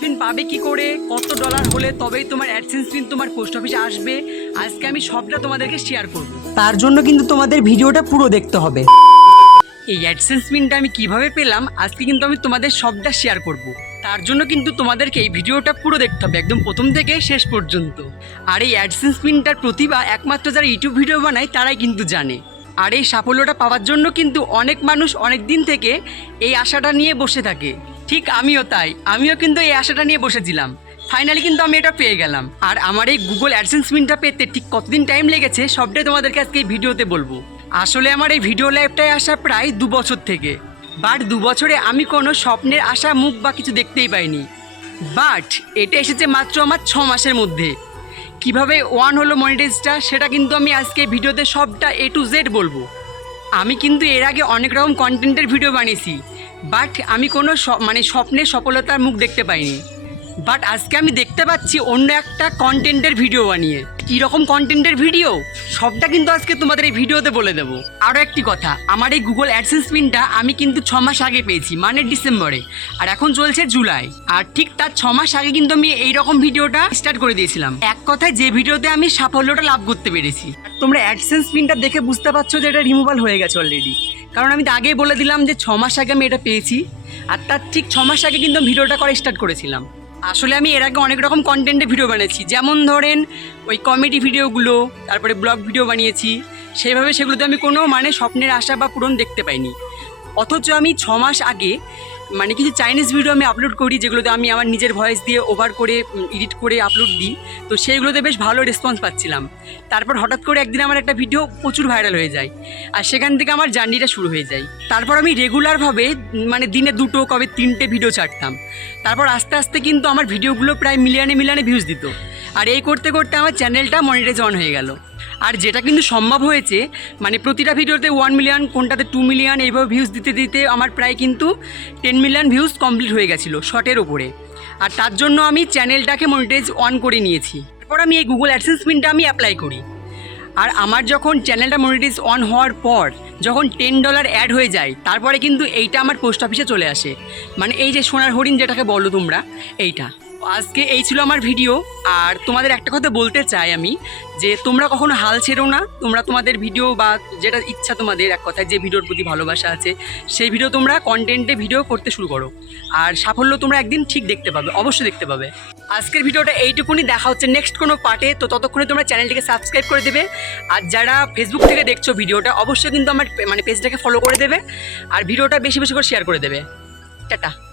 Pin পাবে কি করে? কত ডলার হলে তবেই তোমার অ্যাডসেন্স পিন তোমার পোস্ট অফিসে আসবে। আজকে আমি সবটা তোমাদেরকে শেয়ার করব। তার জন্য কিন্তু তোমাদের ভিডিওটা পুরো দেখতে হবে। এই অ্যাডসেন্স পিনটা আমি কীভাবে পেলাম, আজকে কিন্তু আমি তোমাদের সবটা শেয়ার করব। তার জন্য কিন্তু তোমাদেরকে এই ভিডিওটা পুরো দেখতে হবে, একদম প্রথম থেকে শেষ পর্যন্ত। আর এই অ্যাডসেন্স পিনটার প্রতিভা একমাত্র যারা ইউটিউব ভিডিও বানায়, তারাই কিন্তু জানে। আর এই সাফল্যটা পাওয়ার জন্য কিন্তু অনেক মানুষ অনেক দিন থেকে এই আশাটা নিয়ে বসে থাকে। ঠিক আমিও তাই। আমিও কিন্তু এই আশাটা নিয়ে বসেছিলাম। ফাইনালি কিন্তু আমি এটা পেয়ে গেলাম। আর আমার এই গুগল অ্যাডসেন্স পিনটা পেতে ঠিক কতদিন টাইম লেগেছে সবটাই তোমাদেরকে আজকে এই ভিডিওতে বলব। আসলে আমার এই ভিডিও লাইভটায় আসা প্রায় দু বছর থেকে। বাট দু বছরে আমি কোনো স্বপ্নের আশা, মুখ বা কিছু দেখতেই পাইনি। বাট এটা এসেছে মাত্র আমার ছ মাসের মধ্যে। কীভাবে ওয়ান হলো মনিটাইজটা সেটা কিন্তু আমি আজকে ভিডিওতে সবটা এ টু জেড বলব। আমি কিন্তু এর আগে অনেক রকম কন্টেন্টের ভিডিও বানিয়েছি। বাট আমি কোনো মানে স্বপ্নের সফলতার মুখ দেখতে পাইনি। বাট আজকে আমি দেখতে পাচ্ছি অন্য একটা কন্টেন্টের ভিডিও বানিয়ে। কীরকম কন্টেন্টের ভিডিও সবটা কিন্তু আজকে তোমাদের এই ভিডিওতে বলে দেবো। আরও একটি কথা, আমার এই গুগল অ্যাডসেন্স পিনটা আমি কিন্তু ছ মাস আগে পেয়েছি মানে ডিসেম্বরে। আর এখন চলছে জুলাই। আর ঠিক তার ছ মাস আগে কিন্তু আমি এই রকম ভিডিওটা স্টার্ট করে দিয়েছিলাম। এক কথায় যে ভিডিওতে আমি সাফল্যটা লাভ করতে পেরেছি। তোমরা অ্যাডসেন্স পিনটা দেখে বুঝতে পারছ যে এটা রিমুভাল হয়ে গেছে অলরেডি কারণ আমি আগেই বলে দিলাম যে ছ মাস আগে আমি এটা পেয়েছি। আর তার ঠিক ছ মাস আগে কিন্তু ভিডিওটা করা স্টার্ট করেছিলাম। আসলে আমি এর আগে অনেক রকম কন্টেন্টে ভিডিও বানিয়েছি। যেমন ধরেন ওই কমেডি ভিডিওগুলো তারপরে ব্লগ ভিডিও বানিয়েছি। সেইভাবে সেগুলোতে আমি কোনো মানে স্বপ্নের আশা বা পূরণ দেখতে পাইনি। অথচ আমি ছ মাস আগে মানে কিছু চাইনিজ ভিডিও আমি আপলোড করি, যেগুলোতে আমি আমার নিজের ভয়েস দিয়ে ওভার করে এডিট করে আপলোড দিই। তো সেইগুলোতে বেশ ভালো রেসপন্স পাচ্ছিলাম। তারপর হঠাৎ করে একদিন আমার একটা ভিডিও প্রচুর ভাইরাল হয়ে যায়। আর সেখান থেকে আমার জার্নিটা শুরু হয়ে যায়। তারপর আমি রেগুলারভাবে মানে দিনে দুটো, কবে তিনটে ভিডিও ছাড়তাম। তারপর আস্তে আস্তে কিন্তু আমার ভিডিওগুলো প্রায় মিলিয়নে মিলিয়নে ভিউজ দিত। আর এই করতে করতে আমার চ্যানেলটা মনিটাইজ অন হয়ে গেল। আর যেটা কিন্তু সম্ভব হয়েছে মানে প্রতিটা ভিডিওতে ওয়ান মিলিয়ন কোনটাতে টু মিলিয়ন এইভাবে ভিউজ দিতে দিতে আমার প্রায় কিন্তু টেন মিলিয়ন ভিউজ কমপ্লিট হয়ে গেছিল শর্টের ওপরে। আর তার জন্য আমি চ্যানেলটাকে মনিটাইজ অন করে নিয়েছি। তারপর আমি এই গুগল অ্যাডসেন্স আমি অ্যাপ্লাই করি। আর আমার যখন চ্যানেলটা মনিটাইজ অন হওয়ার পর, যখন টেন ডলার অ্যাড হয়ে যায়, তারপরে কিন্তু এইটা আমার পোস্ট অফিসে চলে আসে। মানে এই যে সোনার হরিণ যেটাকে বলো তোমরা, এইটা। আজকে এই ছিল আমার ভিডিও। আর তোমাদের একটা কথা বলতে চাই আমি, যে তোমরা কখনো হাল ছেড়ো না, তোমরা তোমাদের ভিডিও বা যেটা ইচ্ছা তোমাদের, এক কথায় যে ভিডিওর প্রতি ভালোবাসা আছে, সেই ভিডিও তোমরা কন্টেন্টে ভিডিও করতে শুরু করো। আর সাফল্য তোমরা একদিন ঠিক দেখতে পাবে, অবশ্যই দেখতে পাবে। আজকের ভিডিওটা এইটুকুনি, দেখা হচ্ছে নেক্সট কোনো পার্টে তো ততক্ষণে তোমরা চ্যানেলটিকে সাবস্ক্রাইব করে দেবে। আর যারা ফেসবুক থেকে দেখছ ভিডিওটা, অবশ্যই কিন্তু আমার মানে পেজটাকে ফলো করে দেবে। আর ভিডিওটা বেশি বেশি করে শেয়ার করে দেবে। টাটা।